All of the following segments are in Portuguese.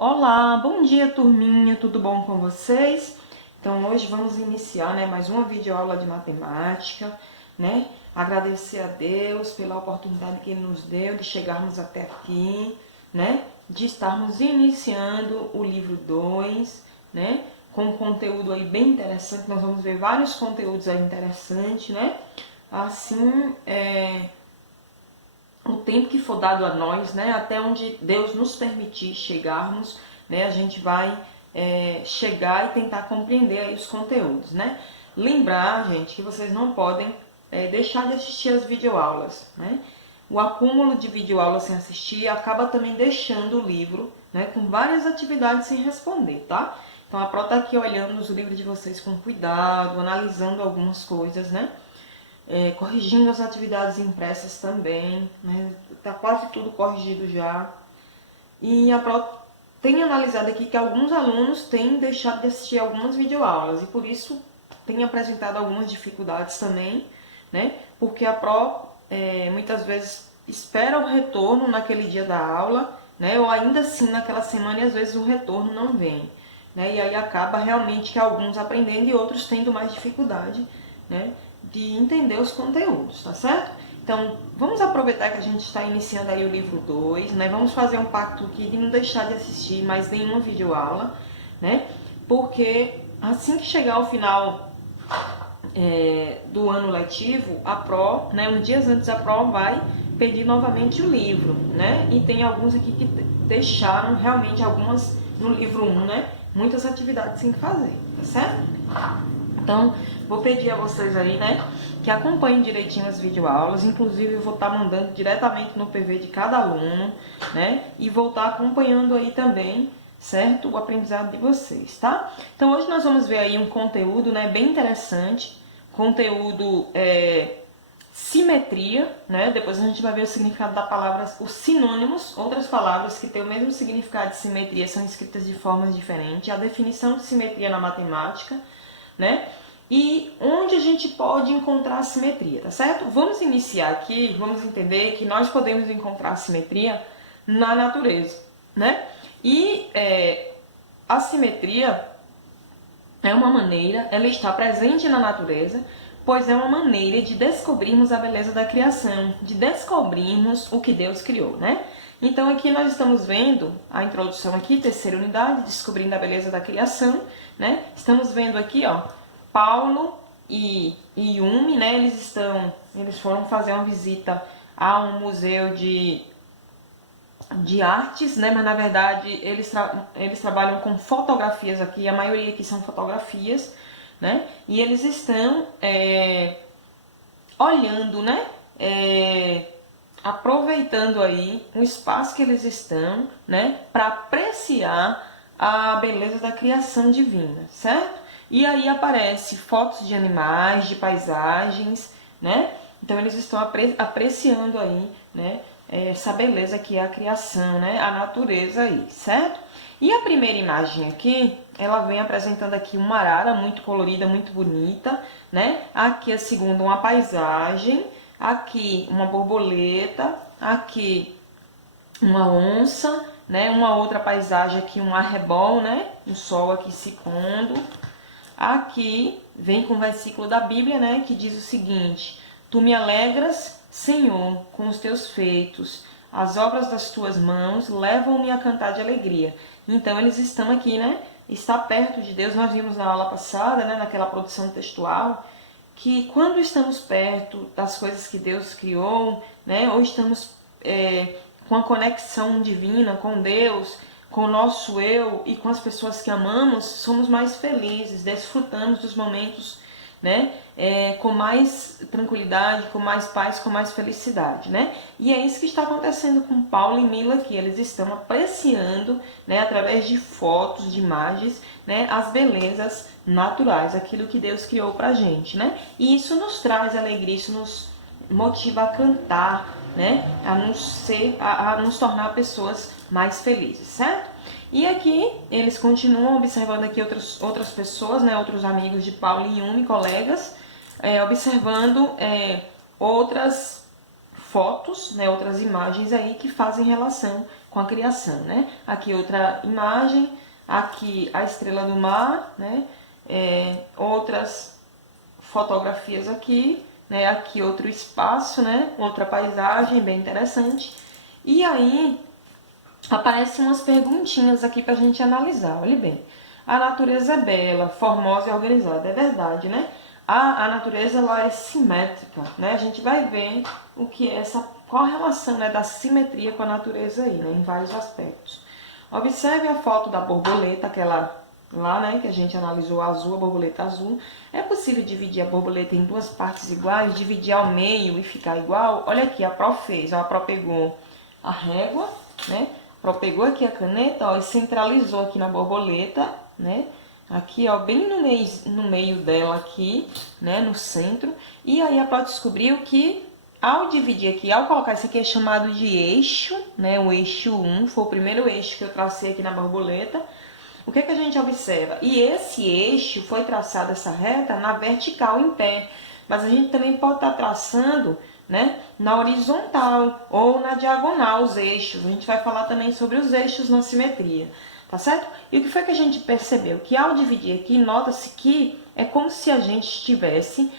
Olá, bom dia turminha, tudo bom com vocês? Então hoje vamos iniciar, mais uma videoaula de matemática, Agradecer a Deus pela oportunidade que Ele nos deu de chegarmos até aqui, De estarmos iniciando o livro 2, Com um conteúdo aí bem interessante, nós vamos ver vários conteúdos aí interessantes, Assim, o tempo que for dado a nós, até onde Deus nos permitir chegarmos, a gente vai chegar e tentar compreender aí os conteúdos, Lembrar, gente, que vocês não podem deixar de assistir as videoaulas, O acúmulo de videoaulas sem assistir acaba também deixando o livro, com várias atividades sem responder, tá? Então a Pro tá aqui olhando os livros de vocês com cuidado, analisando algumas coisas, corrigindo as atividades impressas também, Tá quase tudo corrigido já. E a Pro tem analisado aqui que alguns alunos têm deixado de assistir algumas videoaulas e por isso tem apresentado algumas dificuldades também, Porque a Pro muitas vezes espera o retorno naquele dia da aula, Ou ainda assim naquela semana e às vezes o retorno não vem, E aí acaba realmente que alguns aprendendo e outros tendo mais dificuldade, de entender os conteúdos, tá certo? Então, vamos aproveitar que a gente está iniciando aí o livro 2, Vamos fazer um pacto aqui de não deixar de assistir mais nenhuma videoaula, Porque assim que chegar ao final do ano letivo, a Pro, uns dias antes a Pro vai pedir novamente o livro, E tem alguns aqui que deixaram realmente algumas no livro 1, Muitas atividades sem fazer, tá certo? Então, vou pedir a vocês aí, que acompanhem direitinho as videoaulas. Inclusive, eu vou estar mandando diretamente no PV de cada aluno, E vou estar acompanhando aí também, certo? O aprendizado de vocês, tá? Então, hoje nós vamos ver aí um conteúdo, bem interessante. Conteúdo simetria, Depois a gente vai ver o significado da palavra, os sinônimos, outras palavras que têm o mesmo significado de simetria são escritas de formas diferentes. A definição de simetria na matemática, E onde a gente pode encontrar a simetria, tá certo? Vamos iniciar aqui, vamos entender que nós podemos encontrar a simetria na natureza, E a simetria é uma maneira, ela está presente na natureza, pois é uma maneira de descobrirmos a beleza da criação, de descobrirmos o que Deus criou, Então aqui nós estamos vendo a introdução aqui, terceira unidade, descobrindo a beleza da criação, Estamos vendo aqui, ó, Paulo e Yumi, eles foram fazer uma visita a um museu de artes, mas na verdade eles trabalham com fotografias aqui, a maioria aqui são fotografias, E eles estão olhando, aproveitando aí o espaço que eles estão, para apreciar a beleza da criação divina, certo? E aí aparece fotos de animais, de paisagens, Então eles estão apreciando aí, essa beleza que é a criação, a natureza aí, certo? E a primeira imagem aqui, ela vem apresentando aqui uma arara muito colorida, muito bonita, Aqui a segunda, uma paisagem, aqui uma borboleta, aqui uma onça, Uma outra paisagem aqui, um arrebol, O sol aqui se pondo. Aqui vem com o versículo da Bíblia, que diz o seguinte: Tu me alegras, Senhor, com os teus feitos, as obras das tuas mãos levam-me a cantar de alegria. Então eles estão aqui, Está perto de Deus. Nós vimos na aula passada, naquela produção textual, que quando estamos perto das coisas que Deus criou, ou estamos com a conexão divina com Deus, com o nosso eu e com as pessoas que amamos, somos mais felizes, desfrutamos dos momentos, com mais tranquilidade, com mais paz, com mais felicidade, E é isso que está acontecendo com Paulo e Mila aqui. Eles estão apreciando, através de fotos, de imagens, as belezas naturais, aquilo que Deus criou pra gente, E isso nos traz alegria, isso nos motiva a cantar, a nos tornar pessoas mais felizes, certo? E aqui eles continuam observando aqui outras pessoas, outros amigos de Paulo e Yumi, colegas, observando outras fotos, outras imagens aí que fazem relação com a criação, né? Aqui outra imagem, aqui a estrela do mar, né? Outras fotografias aqui, né? Aqui outro espaço, né? Outra paisagem bem interessante. E aí aparecem umas perguntinhas aqui pra gente analisar, olha bem. A natureza é bela, formosa e organizada, é verdade, né? A natureza ela é simétrica, né? A gente vai ver o que é qual a relação, né, da simetria com a natureza aí, né, em vários aspectos. Observe a foto da borboleta, aquela lá, né, que a gente analisou azul, a borboleta azul. É possível dividir a borboleta em duas partes iguais, dividir ao meio e ficar igual? Olha aqui, a Pro fez, ó, a Pro pegou a régua, né? A Pro pegou aqui a caneta, ó, e centralizou aqui na borboleta, né? Aqui, ó, bem no meio dela aqui, né, no centro. E aí a Pro descobriu que ao dividir aqui, ao colocar isso aqui é chamado de eixo, né, o eixo 1, foi o primeiro eixo que eu tracei aqui na borboleta. O que que a gente observa? E esse eixo foi traçado, essa reta, na vertical em pé. Mas a gente também pode estar traçando, né, na horizontal ou na diagonal os eixos. A gente vai falar também sobre os eixos na simetria. Tá certo? E o que foi que a gente percebeu? Que ao dividir aqui, nota-se que é como se a gente estivesse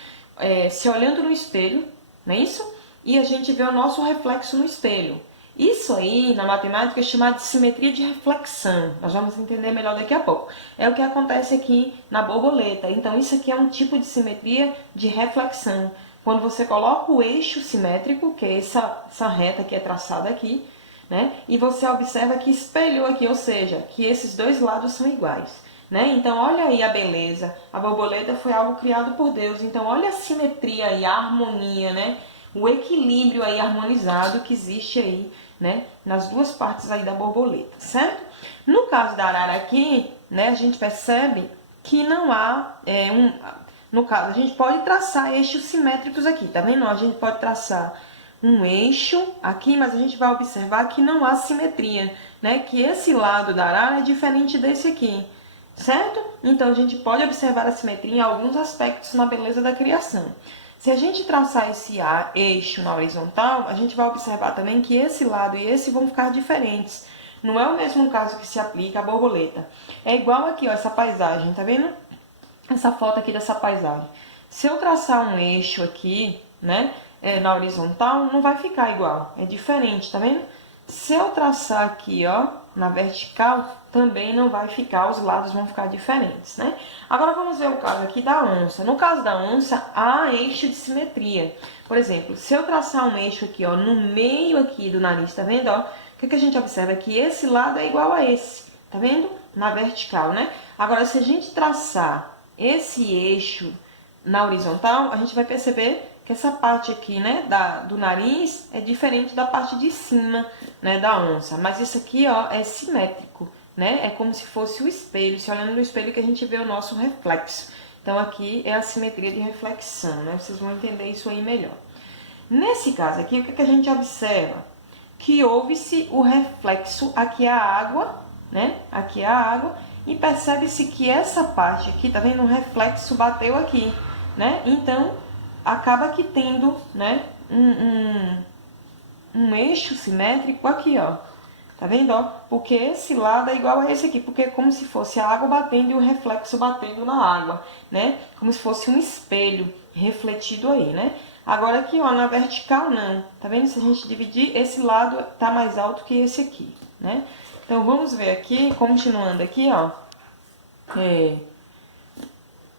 se olhando no espelho, não é isso? E a gente vê o nosso reflexo no espelho. Isso aí, na matemática, é chamado de simetria de reflexão. Nós vamos entender melhor daqui a pouco. É o que acontece aqui na borboleta. Então, isso aqui é um tipo de simetria de reflexão. Quando você coloca o eixo simétrico, que é essa reta que é traçada aqui, né? E você observa que espelhou aqui, ou seja, que esses dois lados são iguais, né? Então, olha aí a beleza. A borboleta foi algo criado por Deus. Então, olha a simetria e a harmonia, né? O equilíbrio aí harmonizado que existe aí, né? Nas duas partes aí da borboleta, certo? No caso da arara aqui, né? A gente percebe que não há no caso, a gente pode traçar eixos simétricos aqui, tá vendo? A gente pode traçar um eixo aqui, mas a gente vai observar que não há simetria, né? Que esse lado da arara é diferente desse aqui, certo? Então, a gente pode observar a simetria em alguns aspectos na beleza da criação. Se a gente traçar esse eixo na horizontal, a gente vai observar também que esse lado e esse vão ficar diferentes. Não é o mesmo caso que se aplica à borboleta. É igual aqui, ó, essa paisagem, tá vendo? Essa foto aqui dessa paisagem. Se eu traçar um eixo aqui, né, na horizontal, não vai ficar igual, é diferente, tá vendo? Se eu traçar aqui, ó, na vertical, também não vai ficar, os lados vão ficar diferentes, né? Agora vamos ver o caso aqui da onça. No caso da onça, há eixo de simetria. Por exemplo, se eu traçar um eixo aqui, ó, no meio aqui do nariz, tá vendo, ó? O que a gente observa? Que esse lado é igual a esse, tá vendo? Na vertical, né? Agora, se a gente traçar esse eixo na horizontal, a gente vai perceber que essa parte aqui, né, do nariz é diferente da parte de cima, né, da onça. Mas isso aqui, ó, é simétrico, né? É como se fosse o espelho, se olhando no espelho que a gente vê o nosso reflexo. Então, aqui é a simetria de reflexão, né? Vocês vão entender isso aí melhor. Nesse caso aqui, o que a gente observa? Que houve-se o reflexo, aqui é a água, né? Aqui é a água, e percebe-se que essa parte aqui, tá vendo? O reflexo bateu aqui, né? Então, acaba que tendo, né, um eixo simétrico aqui, ó. Tá vendo, ó? Porque esse lado é igual a esse aqui, porque é como se fosse a água batendo e o reflexo batendo na água, né? Como se fosse um espelho refletido aí, né? Agora aqui, ó, na vertical não. Tá vendo? Se a gente dividir, esse lado tá mais alto que esse aqui, né? Então, vamos ver aqui, continuando aqui, ó.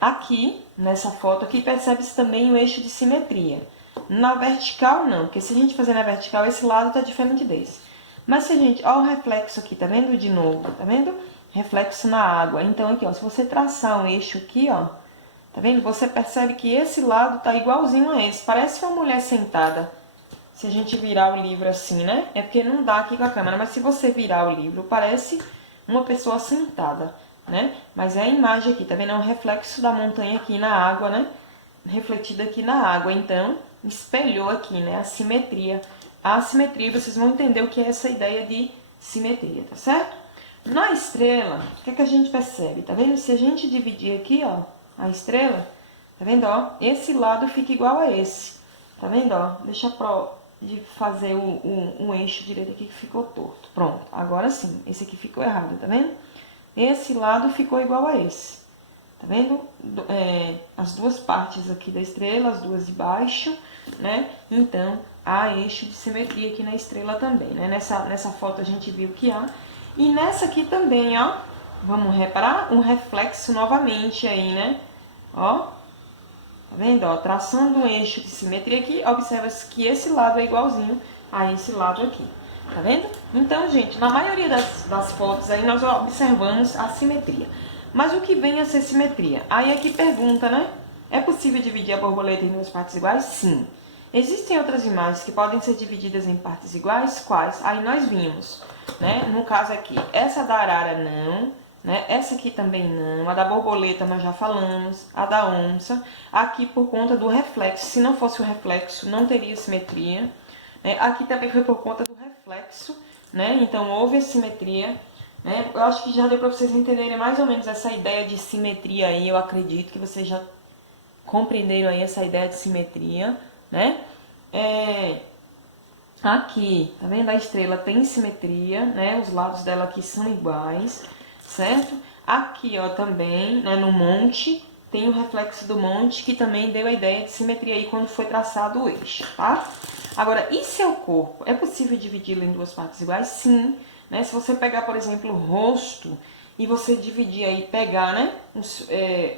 Aqui, nessa foto aqui, percebe-se também o eixo de simetria. Na vertical, não, porque se a gente fazer na vertical, esse lado tá diferente desse. Mas se a gente, ó o reflexo aqui, tá vendo de novo? Tá vendo? Reflexo na água. Então, aqui, ó, se você traçar um eixo aqui, ó, tá vendo? Você percebe que esse lado tá igualzinho a esse. Parece uma mulher sentada. Se a gente virar o livro assim, né? É porque não dá aqui com a câmera, mas se você virar o livro, parece uma pessoa sentada, né? Mas é a imagem aqui, tá vendo? É um reflexo da montanha aqui na água, né? Refletido aqui na água. Então, espelhou aqui, né? A simetria. A assimetria, vocês vão entender o que é essa ideia de simetria, tá certo? Na estrela, o que a gente percebe? Tá vendo? Se a gente dividir aqui, ó, a estrela, tá vendo, ó? Esse lado fica igual a esse. Tá vendo, ó? Deixa de fazer um eixo direito aqui que ficou torto. Pronto, agora sim, esse aqui ficou errado, tá vendo? Esse lado ficou igual a esse, tá vendo? As duas partes aqui da estrela, as duas de baixo, né? Então, há eixo de simetria aqui na estrela também, né? Nessa foto a gente viu que há. E nessa aqui também, ó, vamos reparar um reflexo novamente aí, né? Ó, tá vendo? Ó, traçando um eixo de simetria aqui, observa que esse lado é igualzinho a esse lado aqui. Tá vendo? Então, gente, na maioria das fotos aí nós observamos a simetria. Mas o que vem a ser simetria? Aí aqui pergunta, né? É possível dividir a borboleta em duas partes iguais? Sim. Existem outras imagens que podem ser divididas em partes iguais? Quais? Aí nós vimos, né? No caso aqui, essa da arara não, né? Essa aqui também não. A da borboleta nós já falamos. A da onça. Aqui por conta do reflexo. Se não fosse o reflexo, não teria simetria. Aqui também foi por conta do reflexo, né? Então houve a simetria, né? Eu acho que já deu para vocês entenderem mais ou menos essa ideia de simetria aí. Eu acredito que vocês já compreenderam aí essa ideia de simetria, né? Aqui, tá vendo? A estrela tem simetria, né? Os lados dela aqui são iguais, certo? Aqui, ó, também, né, no monte, tem o reflexo do monte, que também deu a ideia de simetria aí quando foi traçado o eixo, tá? Agora, e seu corpo? É possível dividi-lo em duas partes iguais? Sim, né? Se você pegar, por exemplo, o rosto e você dividir aí, pegar, né?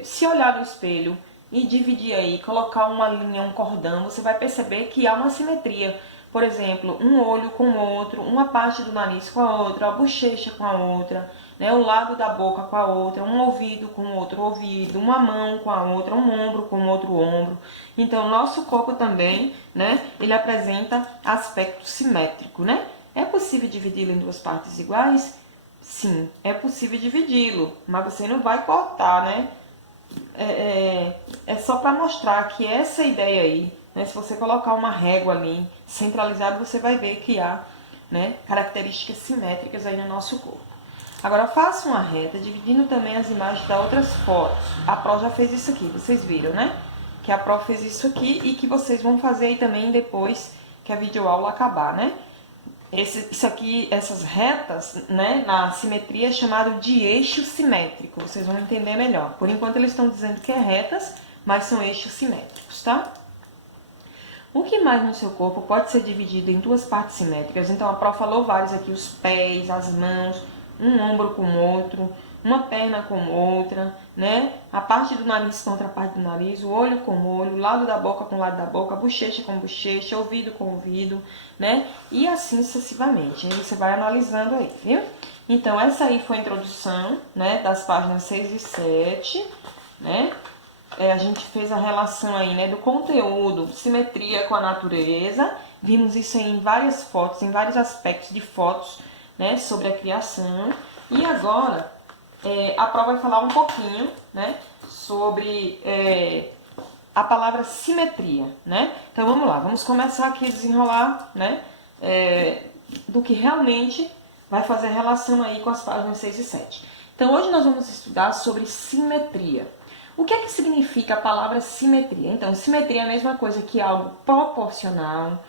Se olhar no espelho e dividir aí, colocar uma linha, um cordão, você vai perceber que há uma simetria. Por exemplo, um olho com o outro, uma parte do nariz com a outra, a bochecha com a outra, né, o lado da boca com a outra, um ouvido com o outro ouvido, uma mão com a outra, um ombro com o outro ombro. Então, nosso corpo também, né, ele apresenta aspecto simétrico, né? É possível dividi-lo em duas partes iguais? Sim, é possível dividi-lo, mas você não vai cortar, né? É só para mostrar que essa ideia aí, né, se você colocar uma régua ali centralizada, você vai ver que há, né, características simétricas aí no nosso corpo. Agora faça uma reta dividindo também as imagens das outras fotos. A Pro já fez isso aqui, vocês viram, né? Que a Pro fez isso aqui e que vocês vão fazer aí também depois que a videoaula acabar, né? Isso aqui, essas retas, né, na simetria é chamado de eixo simétrico. Vocês vão entender melhor. Por enquanto eles estão dizendo que é retas, mas são eixos simétricos, tá? O que mais no seu corpo pode ser dividido em duas partes simétricas? Então a Pro falou vários aqui, os pés, as mãos, um ombro com o outro, uma perna com outra, né? A parte do nariz com outra parte do nariz, o olho com o olho, o lado da boca com o lado da boca, a bochecha com bochecha, ouvido com ouvido, né? E assim sucessivamente. Aí você vai analisando aí, viu? Então essa aí foi a introdução, né, das páginas 6 e 7, né? A gente fez a relação aí, né, do conteúdo, simetria com a natureza. Vimos isso aí em várias fotos, em vários aspectos de fotos, né, sobre a criação. E agora a Pro vai falar um pouquinho, né, sobre a palavra simetria, né? Então vamos lá, vamos começar aqui a desenrolar, né, do que realmente vai fazer relação aí com as páginas 6 e 7. Então hoje nós vamos estudar sobre simetria. O que é que significa a palavra simetria? Então, simetria é a mesma coisa que algo proporcional,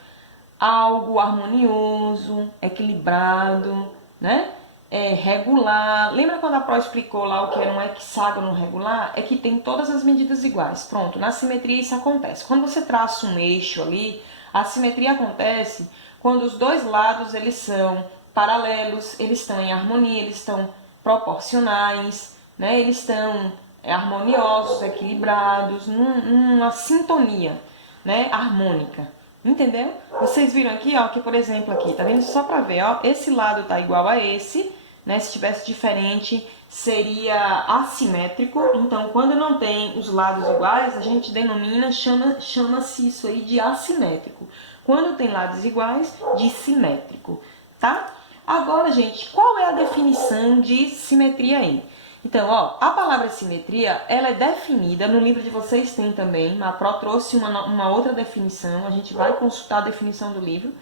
algo harmonioso, equilibrado, né? Regular. Lembra quando a Pro explicou lá o que era um hexágono regular? É que tem todas as medidas iguais. Pronto, na simetria isso acontece. Quando você traça um eixo ali, a simetria acontece quando os dois lados eles são paralelos, eles estão em harmonia, eles estão proporcionais, né? Eles estão harmoniosos, equilibrados, numa sintonia, né, harmônica. Entendeu? Vocês viram aqui, ó, que por exemplo aqui, tá vendo? Só pra ver, ó, esse lado tá igual a esse, né? Se tivesse diferente, seria assimétrico. Então, quando não tem os lados iguais, a gente denomina, chama-se isso aí de assimétrico. Quando tem lados iguais, de simétrico, tá? Agora, gente, qual é a definição de simetria aí? Então, ó, a palavra simetria, ela é definida, no livro de vocês tem também, a Pro trouxe uma outra definição, a gente vai consultar a definição do livro,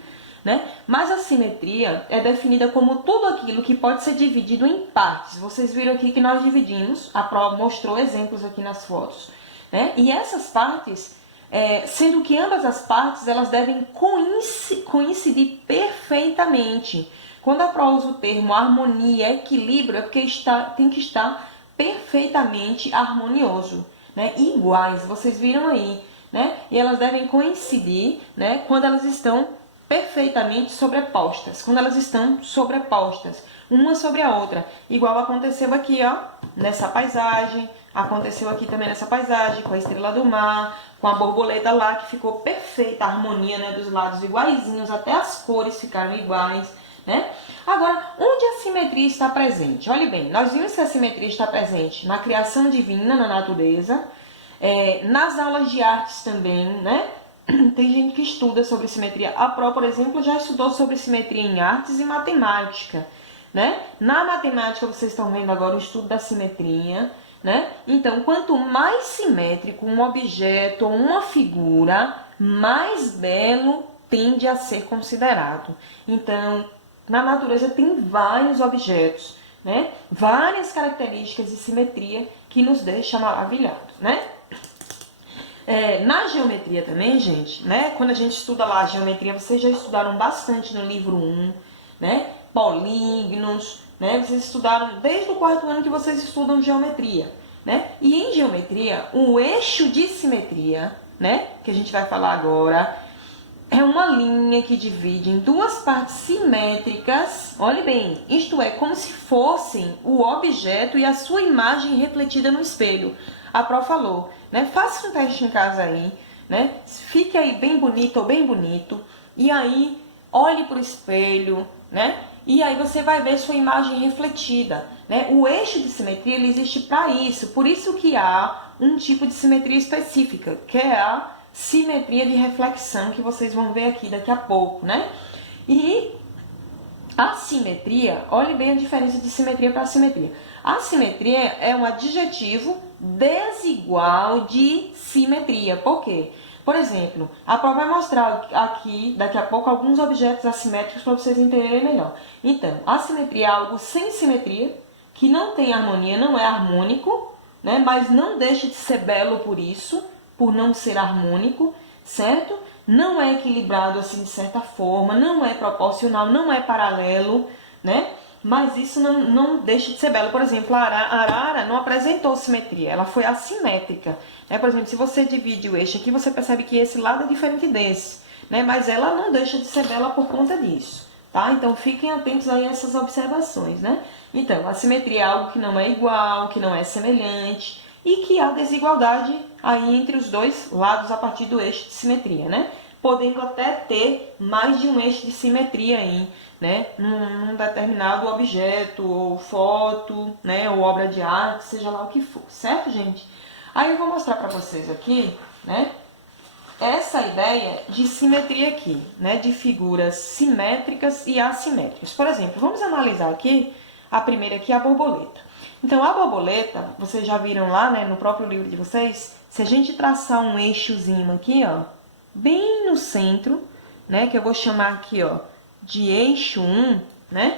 né? Mas a simetria é definida como tudo aquilo que pode ser dividido em partes. Vocês viram aqui que nós dividimos, a Pro mostrou exemplos aqui nas fotos, né? E essas partes sendo que ambas as partes elas devem coincidir perfeitamente. Quando a prova usa o termo harmonia, equilíbrio, é porque tem que estar perfeitamente harmonioso, né? Iguais, vocês viram aí, né? E elas devem coincidir, né? Quando elas estão perfeitamente sobrepostas, quando elas estão sobrepostas, uma sobre a outra, igual aconteceu aqui, ó, nessa paisagem, aconteceu aqui também nessa paisagem, com a estrela do mar, com a borboleta lá, que ficou perfeita a harmonia, né, dos lados iguaizinhos, até as cores ficaram iguais, né? Agora, onde a simetria está presente? Olhe bem, nós vimos que a simetria está presente na criação divina, na natureza, nas aulas de artes também, né? Tem gente que estuda sobre simetria. A Pró, por exemplo, já estudou sobre simetria em artes e matemática, né? Na matemática, vocês estão vendo agora o estudo da simetria, né? Então, quanto mais simétrico um objeto ou uma figura, mais belo tende a ser considerado. Então, na natureza tem vários objetos, né? Várias características de simetria que nos deixam maravilhados, né? Na geometria também, gente, né? Quando a gente estuda lá a geometria, vocês já estudaram bastante no livro 1, né? Polígonos, né? Vocês estudaram desde o 4º ano que vocês estudam geometria, né? E em geometria, o eixo de simetria, né? Que a gente vai falar agora, é uma linha que divide em duas partes simétricas, olhe bem, isto é, como se fossem o objeto e a sua imagem refletida no espelho. A Pró falou, né? Faça um teste em casa aí, né? Fique aí bem bonito ou bem bonito, e aí olhe para o espelho, né? E aí você vai ver sua imagem refletida, né? O eixo de simetria ele existe para isso, por isso que há um tipo de simetria específica, que é a simetria de reflexão, que vocês vão ver aqui daqui a pouco, né? E a simetria, olhe bem a diferença de simetria para assimetria. A simetria é um adjetivo desigual de simetria. Por quê? Por exemplo, a Pró vai mostrar aqui, daqui a pouco, alguns objetos assimétricos para vocês entenderem melhor. Então, a simetria é algo sem simetria, que não tem harmonia, não é harmônico, né? Mas não deixa de ser belo por isso, por não ser harmônico, certo? Não é equilibrado assim de certa forma, não é proporcional, não é paralelo, né? Mas isso não deixa de ser belo. Por exemplo, a arara não apresentou simetria, ela foi assimétrica, né? Por exemplo, se você divide o eixo aqui, você percebe que esse lado é diferente desse, né? Mas ela não deixa de ser bela por conta disso, tá? Então, fiquem atentos aí a essas observações, né? Então, a simetria é algo que não é igual, que não é semelhante, e que há desigualdade aí entre os dois lados a partir do eixo de simetria, né? Podendo até ter mais de um eixo de simetria aí, né? Num determinado objeto, ou foto, né? Ou obra de arte, seja lá o que for, certo, gente? Aí eu vou mostrar para vocês aqui, né? Essa ideia de simetria aqui, né? De figuras simétricas e assimétricas. Por exemplo, vamos analisar aqui a primeira aqui, a borboleta. Então, a borboleta, vocês já viram lá, né, no próprio livro de vocês, se a gente traçar um eixozinho aqui, ó, bem no centro, né, que eu vou chamar aqui, ó, de eixo 1, né,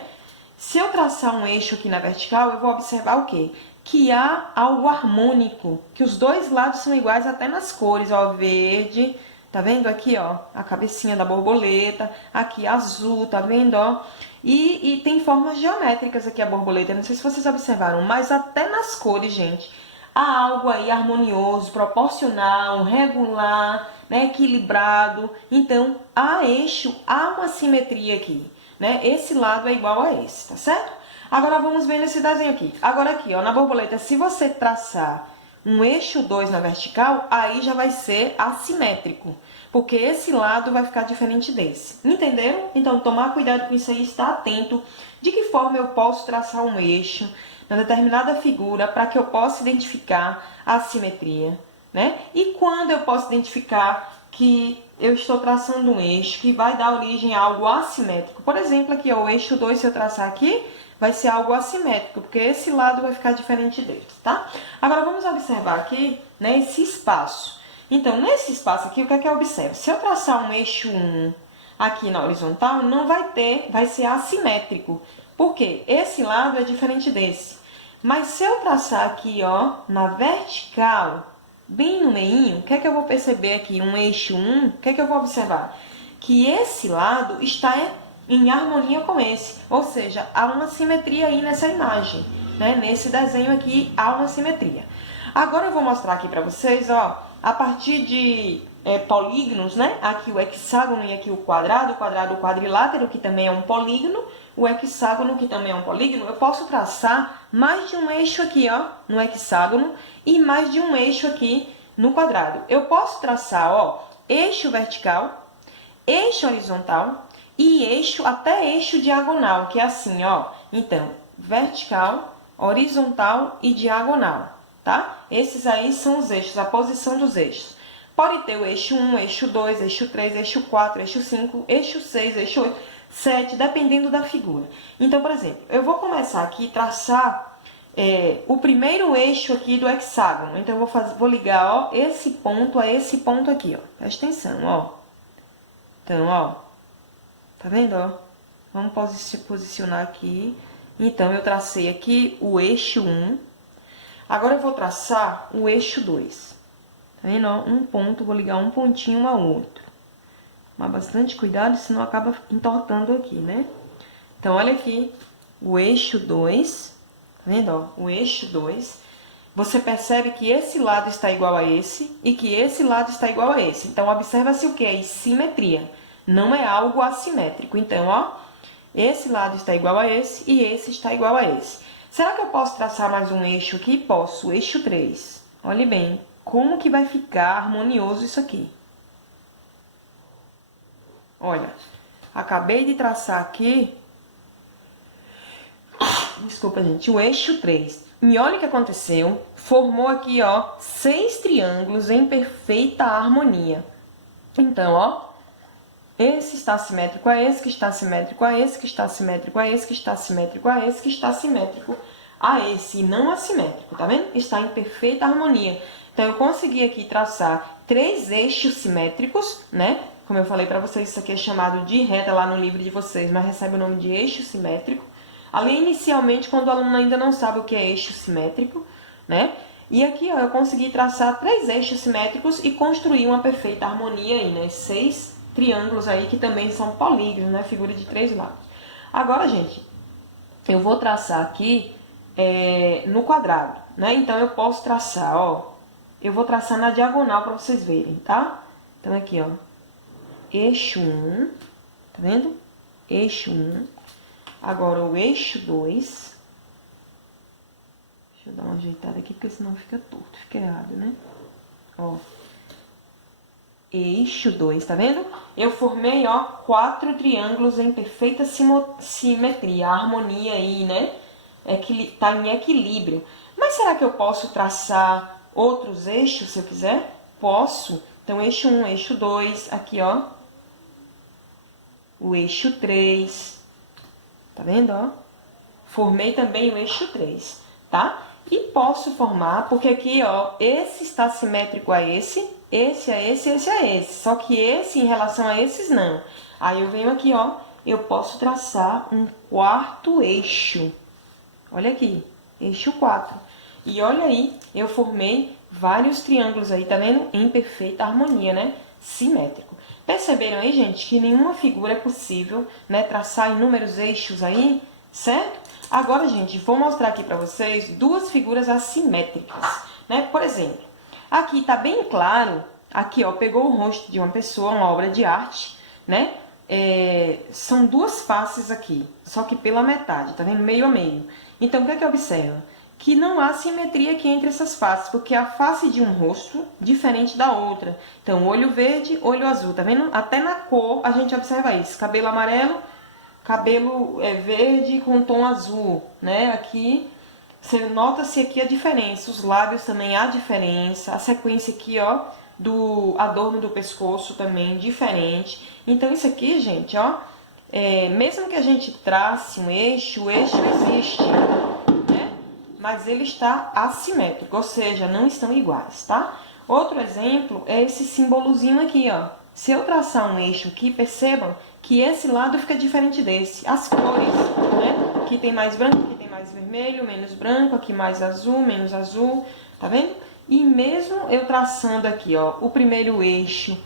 se eu traçar um eixo aqui na vertical, eu vou observar o quê? Que há algo harmônico, que os dois lados são iguais até nas cores, ó, verde, tá vendo aqui, ó, a cabecinha da borboleta, aqui azul, tá vendo, ó? E tem formas geométricas aqui a borboleta, não sei se vocês observaram, mas até nas cores, gente, há algo aí harmonioso, proporcional, regular, né, equilibrado. Então, há eixo, há uma simetria aqui, né? Esse lado é igual a esse, tá certo? Agora, vamos ver nesse desenho aqui. Agora aqui, ó, na borboleta, se você traçar um eixo 2 na vertical, aí já vai ser assimétrico, porque esse lado vai ficar diferente desse. Entenderam? Então, tomar cuidado com isso aí, estar atento de que forma eu posso traçar um eixo na determinada figura para que eu possa identificar a assimetria, né? E quando eu posso identificar que eu estou traçando um eixo que vai dar origem a algo assimétrico. Por exemplo, aqui, ó, o eixo 2, se eu traçar aqui, vai ser algo assimétrico, porque esse lado vai ficar diferente dele, tá? Agora, vamos observar aqui, né, esse espaço. Então, nesse espaço aqui, o que é que eu observo? Se eu traçar um eixo 1 aqui na horizontal, não vai ter, vai ser assimétrico. Por quê? Esse lado é diferente desse. Mas se eu traçar aqui, ó, na vertical, bem no meinho, o que é que eu vou perceber aqui? Um eixo 1, o que é que eu vou observar? Que esse lado está em harmonia com esse, ou seja, há uma simetria aí nessa imagem, né? Nesse desenho aqui há uma simetria. Agora eu vou mostrar aqui para vocês, ó, a partir de polígonos, né? Aqui o hexágono e aqui o quadrado, o quadrilátero, que também é um polígono, o hexágono, que também é um polígono, eu posso traçar mais de um eixo aqui, ó, no hexágono, e mais de um eixo aqui no quadrado. Eu posso traçar, ó, eixo vertical, eixo horizontal e eixo, até eixo diagonal, que é assim, ó. Então, vertical, horizontal e diagonal, tá? Esses aí são os eixos, a posição dos eixos. Pode ter o eixo 1, eixo 2, eixo 3, eixo 4, eixo 5, eixo 6, eixo 8, 7, dependendo da figura. Então, por exemplo, eu vou começar aqui a traçar o primeiro eixo aqui do hexágono. Então, eu vou ligar, ó, esse ponto a esse ponto aqui, ó. Presta atenção, ó. Então, ó, tá vendo, ó? Vamos posicionar aqui. Então, eu tracei aqui o eixo 1. Agora, eu vou traçar o eixo 2. Tá vendo, ó? Um ponto, vou ligar um pontinho ao outro. Mas bastante cuidado, senão acaba entortando aqui, né? Então, olha aqui, o eixo 2. Tá vendo, ó? O eixo 2. Você percebe que esse lado está igual a esse e que esse lado está igual a esse. Então, observa-se o que? É simetria. Não é algo assimétrico. Então, ó, esse lado está igual a esse e esse está igual a esse. Será que eu posso traçar mais um eixo aqui? Posso. Eixo 3. Olhe bem, como que vai ficar harmonioso isso aqui? Olha, acabei de traçar aqui... Desculpa, gente. O eixo 3. E olha o que aconteceu. Formou aqui, ó, 6 triângulos em perfeita harmonia. Então, ó, esse está simétrico a esse, que está simétrico a esse, que está simétrico a esse, que está simétrico a esse, que está simétrico a esse, e não assimétrico, tá vendo? Está em perfeita harmonia. Então, eu consegui aqui traçar 3 eixos simétricos, né? Como eu falei para vocês, isso aqui é chamado de reta lá no livro de vocês, mas recebe o nome de eixo simétrico. Ali, inicialmente, quando o aluno ainda não sabe o que é eixo simétrico, né? E aqui, ó, eu consegui traçar 3 eixos simétricos e construir uma perfeita harmonia aí, né? 6 triângulos aí que também são polígonos, né? Figura de 3 lados. Agora, gente, eu vou traçar aqui no quadrado, né? Então, eu posso traçar, ó, eu vou traçar na diagonal para vocês verem, tá? Então, aqui, ó, eixo 1, tá vendo? Eixo 1. Agora, o eixo 2. Deixa eu dar uma ajeitada aqui, porque senão fica torto, fica errado, né? Ó. Eixo 2, tá vendo? Eu formei, ó, 4 triângulos em perfeita simetria, harmonia aí, né? Tá em equilíbrio. Mas será que eu posso traçar outros eixos, se eu quiser? Posso. Então, eixo 1, eixo 2, aqui, ó. O eixo 3. Tá vendo, ó? Formei também o eixo 3, tá? E posso formar, porque aqui, ó, esse está simétrico a esse a esse, esse a esse. Só que esse, em relação a esses, não. Aí, eu venho aqui, ó, eu posso traçar um quarto eixo. Olha aqui, eixo 4. E olha aí, eu formei vários triângulos aí, tá vendo? Em perfeita harmonia, né? Simétrico. Perceberam aí, gente, que nenhuma figura é possível, né, traçar inúmeros eixos aí, certo? Agora, gente, vou mostrar aqui para vocês 2 figuras assimétricas, né? Por exemplo, aqui tá bem claro, aqui, ó, pegou o rosto de uma pessoa, uma obra de arte, né? São 2 faces aqui, só que pela metade, tá vendo? Meio a meio. Então, o que é que observa? Que não há simetria aqui entre essas faces, porque a face de um rosto diferente da outra. Então, olho verde, olho azul, tá vendo? Até na cor a gente observa isso. Cabelo amarelo, cabelo verde com tom azul, né? Aqui, você nota-se aqui a diferença. Os lábios também há diferença. A sequência aqui, ó, do adorno do pescoço também diferente. Então, isso aqui, gente, ó, mesmo que a gente trace um eixo, o eixo existe, mas ele está assimétrico, ou seja, não estão iguais, tá? Outro exemplo é esse símbolozinho aqui, ó. Se eu traçar um eixo aqui, percebam que esse lado fica diferente desse. As cores, né? Aqui tem mais branco, aqui tem mais vermelho, menos branco, aqui mais azul, menos azul, tá vendo? E mesmo eu traçando aqui, ó, o primeiro eixo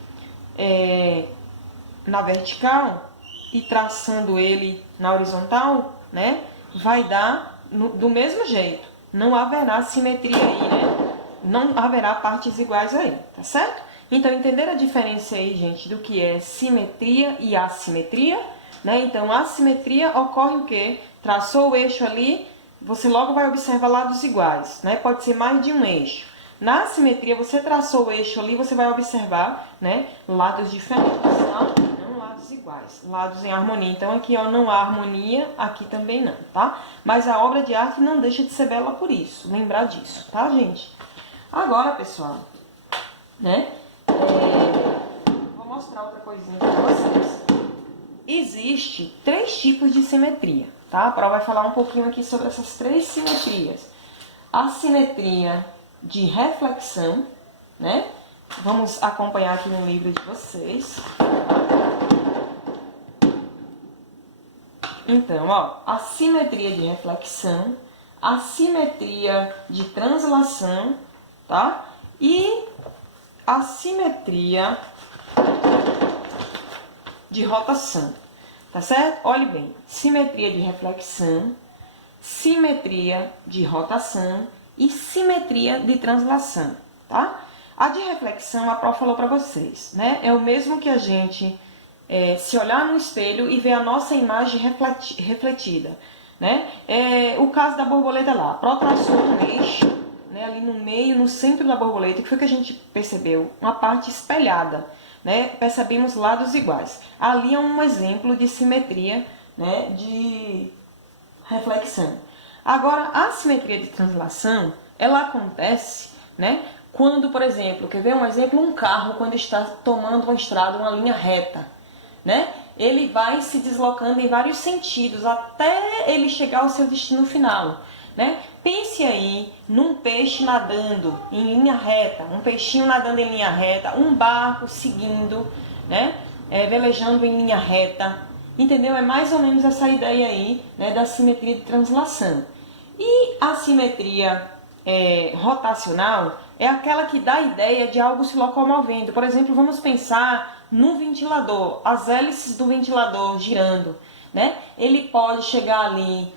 na vertical e traçando ele na horizontal, né, vai dar do mesmo jeito. Não haverá simetria aí, né? Não haverá partes iguais aí, tá certo? Então, entenderam a diferença aí, gente, do que é simetria e assimetria, né? Então, assimetria ocorre o quê? Traçou o eixo ali, você logo vai observar lados iguais, né? Pode ser mais de um eixo. Na assimetria, você traçou o eixo ali, você vai observar, né, lados diferentes, tá? Não lados iguais, lados em harmonia. Então, aqui, ó, não há harmonia, aqui também não, tá? Mas a obra de arte não deixa de ser bela por isso, lembrar disso, tá, gente? Agora, pessoal, né, vou mostrar outra coisinha para vocês. Existe 3 tipos de simetria, tá? A prova vai falar um pouquinho aqui sobre essas 3 simetrias. A simetria de reflexão, né? Vamos acompanhar aqui no livro de vocês. Então, ó, a simetria de reflexão, a simetria de translação, tá? E a simetria de rotação, tá certo? Olhe bem, simetria de reflexão, simetria de rotação e simetria de translação, tá? A de reflexão, a prof falou para vocês, né? É o mesmo que a gente se olhar no espelho e ver a nossa imagem refletida, né? O caso da borboleta lá, protração um eixo, né? Ali no meio, no centro da borboleta, que foi que a gente percebeu? Uma parte espelhada, né? Percebemos lados iguais. Ali é um exemplo de simetria, né? De reflexão. Agora, a simetria de translação, ela acontece, né, quando, por exemplo, quer ver um exemplo? Um carro, quando está tomando uma estrada, uma linha reta, né? Ele vai se deslocando em vários sentidos até ele chegar ao seu destino final, né? Pense aí num peixe nadando em linha reta, um peixinho nadando em linha reta, um barco seguindo, né? Velejando em linha reta. Entendeu? É mais ou menos essa ideia aí, né, da simetria de translação. E a simetria rotacional é aquela que dá a ideia de algo se locomovendo. Por exemplo, vamos pensar no ventilador, as hélices do ventilador girando, né? Ele pode chegar ali,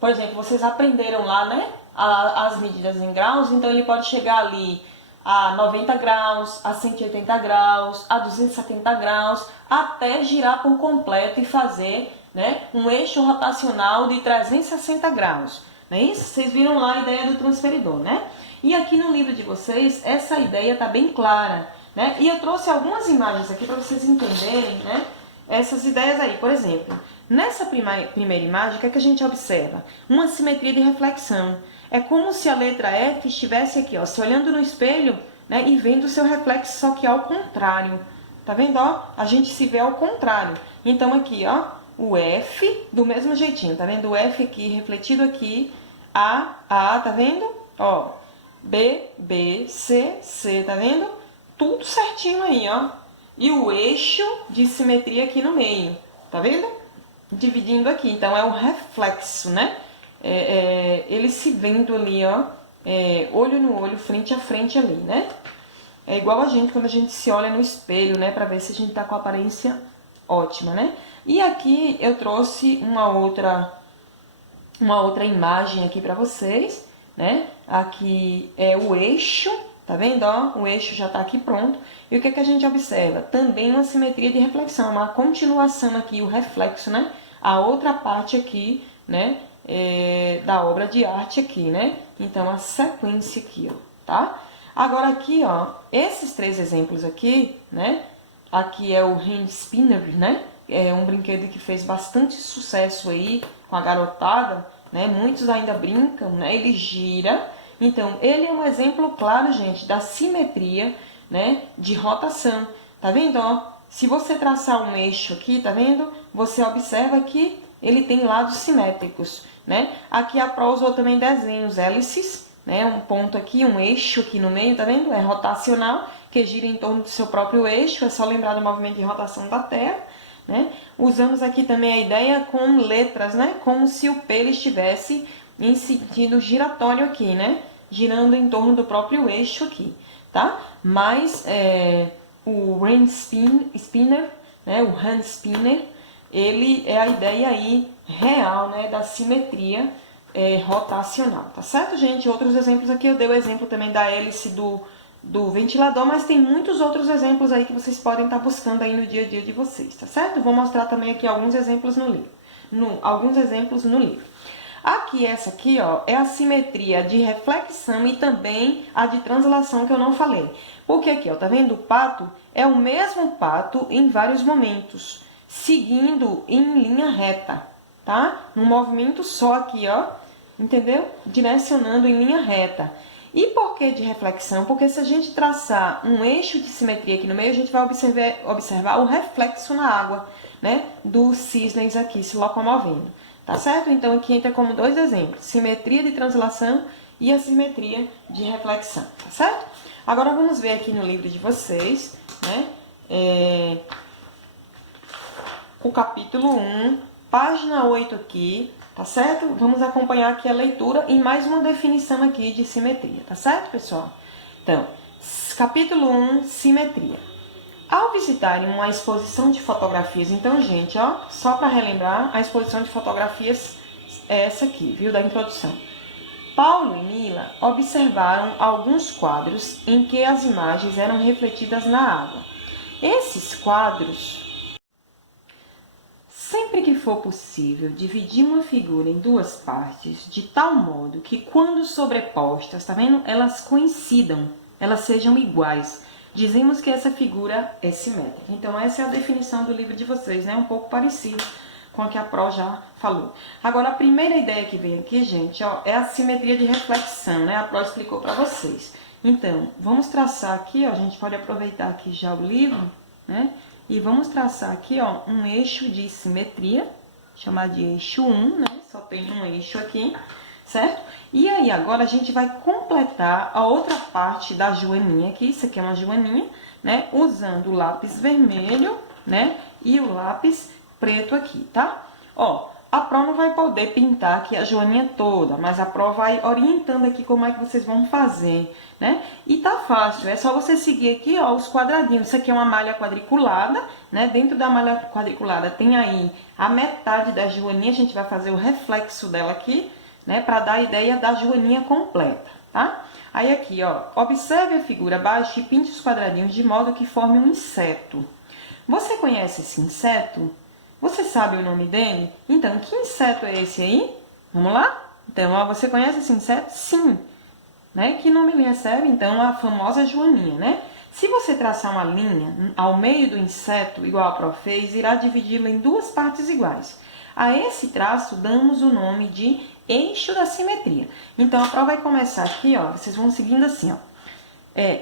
por exemplo, vocês aprenderam lá, né, as medidas em graus, então ele pode chegar ali a 90 graus, a 180 graus, a 270 graus, até girar por completo e fazer, né, um eixo rotacional de 360 graus. Não é isso? Vocês viram lá a ideia do transferidor, né? E aqui no livro de vocês, essa ideia está bem clara, né? E eu trouxe algumas imagens aqui para vocês entenderem, né, essas ideias aí. Por exemplo, nessa primeira imagem, o que é que a gente observa? Uma simetria de reflexão. É como se a letra F estivesse aqui, ó, se olhando no espelho, né, e vendo o seu reflexo, só que ao contrário. Tá vendo, ó? A gente se vê ao contrário. Então aqui, ó, o F do mesmo jeitinho, tá vendo? O F aqui refletido aqui, A, tá vendo? Ó, B, B, C, C, tá vendo? Tudo certinho aí, ó. E o eixo de simetria aqui no meio, tá vendo? Dividindo aqui, então é o reflexo, né? Ele se vendo ali, ó, olho no olho, frente a frente ali, né? É igual a gente quando a gente se olha no espelho, né? Pra ver se a gente tá com a aparência ótima, né? E aqui eu trouxe uma outra imagem aqui pra vocês, né? Aqui é o eixo, tá vendo, ó? O eixo já tá aqui pronto. E o que é que a gente observa? Também uma simetria de reflexão, uma continuação aqui, o reflexo, né? A outra parte aqui, né? Da obra de arte aqui, né? Então, a sequência aqui, ó, tá? Agora aqui, ó, esses 3 exemplos aqui, né? Aqui é o hand spinner, né? É um brinquedo que fez bastante sucesso aí com a garotada, né? Muitos ainda brincam, né? Ele gira. Então, ele é um exemplo claro, gente, da simetria, né? De rotação. Tá vendo, ó? Se você traçar um eixo aqui, tá vendo? Você observa que ele tem lados simétricos, né? Aqui a Pro usou também desenhos, hélices, né? Um ponto aqui, um eixo aqui no meio, tá vendo? É rotacional, que gira em torno do seu próprio eixo, é só lembrar do movimento de rotação da Terra, né? Usamos aqui também a ideia com letras, né? Como se o P estivesse em sentido giratório aqui, né? girando em torno do próprio eixo aqui, tá? Mas o hand spinner, né, o hand spinner, ele é a ideia aí real, né, da simetria rotacional, tá certo, gente? Outros exemplos aqui, eu dei o exemplo também da hélice do ventilador, mas tem muitos outros exemplos aí que vocês podem estar buscando aí no dia a dia de vocês, tá certo? Vou mostrar também aqui alguns exemplos no livro. Aqui, essa aqui, ó, é a simetria de reflexão e também a de translação que eu não falei. Porque aqui, ó, tá vendo? O pato é o mesmo pato em vários momentos, seguindo em linha reta, tá? Num movimento só aqui, ó, entendeu? Direcionando em linha reta. E por que de reflexão? Porque se a gente traçar um eixo de simetria aqui no meio, a gente vai observar o reflexo na água, né? Dos cisnes aqui se locomovendo, tá certo? Então, aqui entra como dois exemplos, simetria de translação e a simetria de reflexão, tá certo? Agora, vamos ver aqui no livro de vocês, né? O capítulo 1, página 8 aqui, tá certo? Vamos acompanhar aqui a leitura e mais uma definição aqui de simetria, tá certo, pessoal? Então, capítulo 1, simetria. Ao visitarem uma exposição de fotografias, então, gente, ó, só para relembrar, a exposição de fotografias é essa aqui, viu, da introdução. Paulo e Mila observaram alguns quadros em que as imagens eram refletidas na água. Esses quadros, sempre que for possível, dividir uma figura em duas partes, de tal modo que, quando sobrepostas, tá vendo? Elas coincidam, elas sejam iguais. Dizemos que essa figura é simétrica. Então, essa é a definição do livro de vocês, né? Um pouco parecido com a que a Pro já falou. Agora, a primeira ideia que vem aqui, gente, ó, é a simetria de reflexão, né? A Pro explicou para vocês. Então, vamos traçar aqui, ó, a gente pode aproveitar aqui já o livro, né? E vamos traçar aqui, ó, um eixo de simetria, chamado de eixo 1, né? Só tem um eixo aqui, certo? E aí, agora a gente vai completar a outra parte da joaninha aqui, isso aqui é uma joaninha, né? Usando o lápis vermelho, né? E o lápis preto aqui, tá? Ó, a Pro não vai poder pintar aqui a joaninha toda, mas a Pro vai orientando aqui como é que vocês vão fazer, né? E tá fácil, é só você seguir aqui, ó, os quadradinhos. Isso aqui é uma malha quadriculada, né? Dentro da malha quadriculada tem aí a metade da joaninha, a gente vai fazer o reflexo dela aqui, né? Para dar a ideia da joaninha completa, tá? Aí aqui, ó, observe a figura abaixo e pinte os quadradinhos de modo que forme um inseto. Você conhece esse inseto? Você sabe o nome dele? Então, que inseto é esse aí? Vamos lá? Então, ó, você conhece esse inseto? Sim. Né? Que nome ele recebe? Então, a famosa joaninha, né? Se você traçar uma linha ao meio do inseto, igual a Pro fez, irá dividi-la em duas partes iguais. A esse traço, damos o nome de eixo da simetria. Então, a Pro vai começar aqui, ó, vocês vão seguindo assim, ó.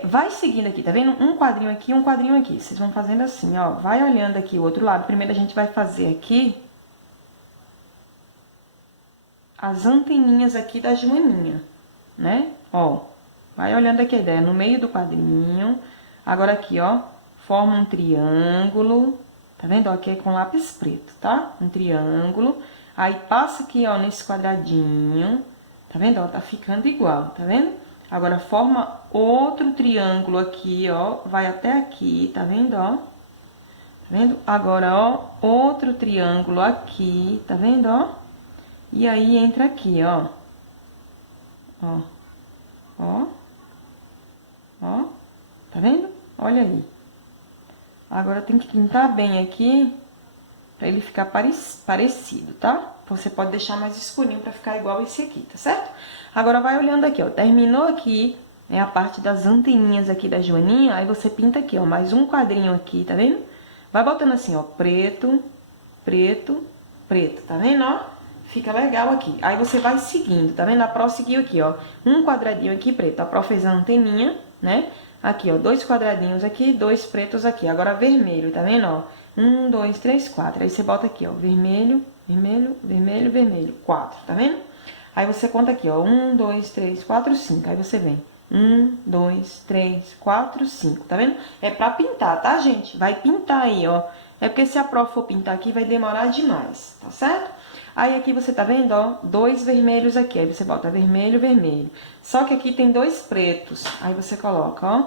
Vai seguindo aqui, tá vendo? Um quadrinho aqui, um quadrinho aqui. Vocês vão fazendo assim, ó. Vai olhando aqui o outro lado. Primeiro a gente vai fazer aqui as anteninhas aqui da joaninha, né? Ó, vai olhando aqui a ideia. No meio do quadrinho. Agora aqui, ó, forma um triângulo. Tá vendo? Ó, aqui é com lápis preto, tá? Um triângulo. Aí passa aqui, ó, nesse quadradinho. Tá vendo? Ó, tá ficando igual, tá vendo? Agora, forma outro triângulo aqui, ó, vai até aqui, tá vendo, ó? Tá vendo? Agora, ó, outro triângulo aqui, tá vendo, ó? E aí, entra aqui, ó. Ó, ó, ó, tá vendo? Olha aí. Agora, tem que pintar bem aqui, pra ele ficar parecido, tá? Você pode deixar mais escurinho pra ficar igual esse aqui, tá certo? Agora, vai olhando aqui, ó. Terminou aqui, né, a parte das anteninhas aqui da joaninha. Aí, você pinta aqui, ó, mais um quadrinho aqui, tá vendo? Vai botando assim, ó, preto, preto, preto, tá vendo, ó? Fica legal aqui. Aí, você vai seguindo, tá vendo? A Pro seguiu aqui, ó, um quadradinho aqui preto. A Pro fez a anteninha, né? Aqui, ó, dois quadradinhos aqui, dois pretos aqui. Agora, vermelho, tá vendo, ó? 1, 2, 3, 4. Aí, você bota aqui, ó, vermelho, vermelho, vermelho, vermelho. 4, tá vendo? Aí, você conta aqui, ó, 1, 2, 3, 4, 5. Aí, você vem 1, 2, 3, 4, 5. Tá vendo? É pra pintar, tá, gente? Vai pintar aí, ó. É porque se a Pro for pintar aqui, vai demorar demais, tá certo? Aí aqui você tá vendo, ó, 2 vermelhos aqui. Aí você bota vermelho, vermelho. Só que aqui tem 2 pretos. Aí você coloca, ó,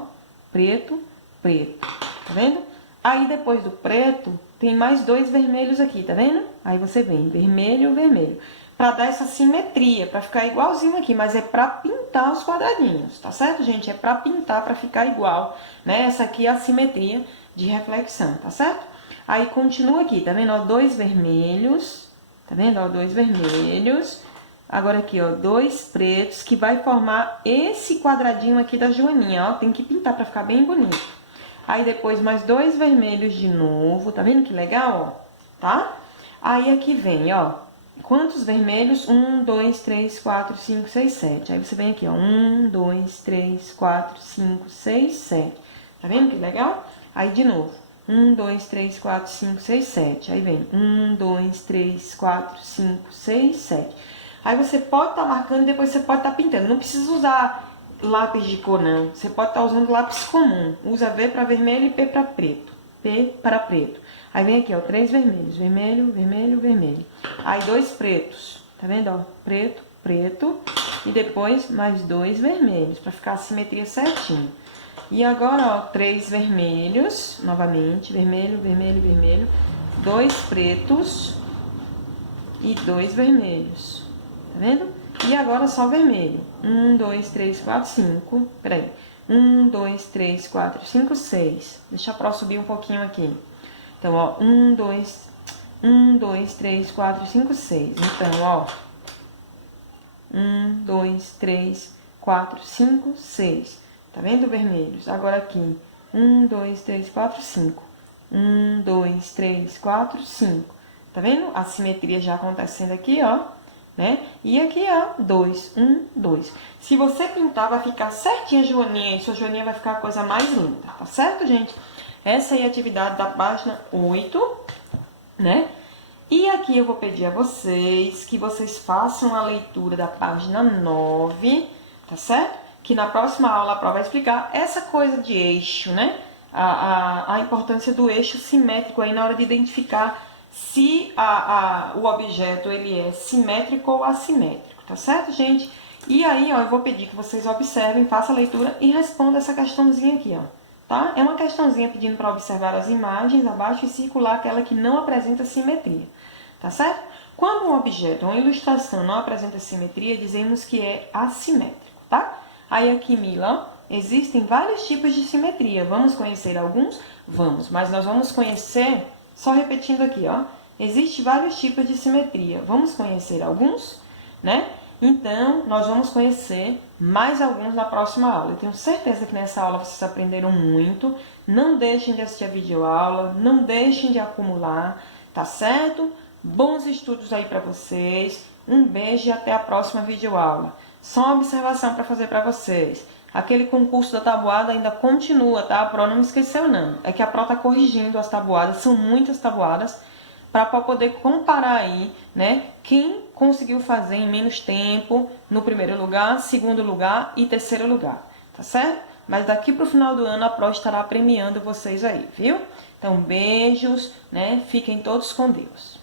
preto, preto. Tá vendo? Aí depois do preto, tem mais 2 vermelhos aqui, tá vendo? Aí você vem vermelho, vermelho. Pra dar essa simetria, pra ficar igualzinho aqui. Mas é pra pintar os quadradinhos, tá certo, gente? É pra pintar, pra ficar igual, né? Essa aqui é a simetria de reflexão, tá certo? Aí continua aqui, tá vendo? Ó, 2 vermelhos, tá vendo? Ó, 2 vermelhos. Agora aqui, ó, 2 pretos, que vai formar esse quadradinho aqui da joaninha, ó. Tem que pintar pra ficar bem bonito. Aí depois mais 2 vermelhos de novo, tá vendo que legal, ó? Tá? Aí aqui vem, ó, quantos vermelhos? 1, 2, 3, 4, 5, 6, 7. Aí você vem aqui, ó, 1, 2, 3, 4, 5, 6, 7. Tá vendo que legal? Aí de novo, 1, 2, 3, 4, 5, 6, 7. Aí vem 1, 2, 3, 4, 5, 6, 7. Aí você pode estar marcando e depois você pode estar pintando. Não precisa usar lápis de cor, não. Você pode estar usando lápis comum. Usa V para vermelho e P para preto. P para preto. Aí vem aqui, ó, 3 vermelhos. Vermelho, vermelho, vermelho. Aí 2 pretos. Tá vendo, ó? Preto, preto. E depois mais 2 vermelhos, para ficar a simetria certinho. E agora, ó, 3 vermelhos. Novamente, vermelho, vermelho, vermelho. 2 pretos e 2 vermelhos. Tá vendo? E agora só vermelho. 1, 2, 3, 4, 5. Peraí. 1, 2, 3, 4, 5, 6. Deixa a Pro subir um pouquinho aqui. Então, ó, 1, 2, 3, 4, 5, 6. Então, ó, 1, 2, 3, 4, 5, 6. Tá vendo, vermelhos? Agora aqui. 1, 2, 3, 4, 5. 1, 2, 3, 4, 5. Tá vendo? A simetria já acontecendo aqui, ó. Né? E aqui, ó, 2, 1, 2. Se você pintar, vai ficar certinha a joaninha, e sua joaninha vai ficar a coisa mais linda, tá certo, gente? Essa aí é a atividade da página 8, né? E aqui eu vou pedir a vocês que vocês façam a leitura da página 9, tá certo? Que na próxima aula a Pro vai explicar essa coisa de eixo, né? A importância do eixo simétrico aí na hora de identificar se o objeto ele é simétrico ou assimétrico, tá certo, gente? E aí, ó, eu vou pedir que vocês observem, façam a leitura e respondam essa questãozinha aqui, ó, tá? É uma questãozinha pedindo para observar as imagens abaixo e circular aquela que não apresenta simetria, tá certo? Quando um objeto ou uma ilustração não apresenta simetria, dizemos que é assimétrico, tá? Aí aqui, Mila, ó, existem vários tipos de simetria. Vamos conhecer alguns? Vamos, mas nós vamos conhecer... Só repetindo aqui, ó, existem vários tipos de simetria. Vamos conhecer alguns, né? Então, nós vamos conhecer mais alguns na próxima aula. Eu tenho certeza que nessa aula vocês aprenderam muito. Não deixem de assistir a videoaula, não deixem de acumular, tá certo? Bons estudos aí para vocês. Um beijo e até a próxima videoaula. Só uma observação para fazer para vocês. Aquele concurso da tabuada ainda continua, tá? A Pro não esqueceu, não. É que a Pro tá corrigindo as tabuadas, são muitas tabuadas, para poder comparar aí, né? Quem conseguiu fazer em menos tempo no primeiro lugar, segundo lugar e terceiro lugar, tá certo? Mas daqui pro final do ano a Pro estará premiando vocês aí, viu? Então, beijos, né? Fiquem todos com Deus.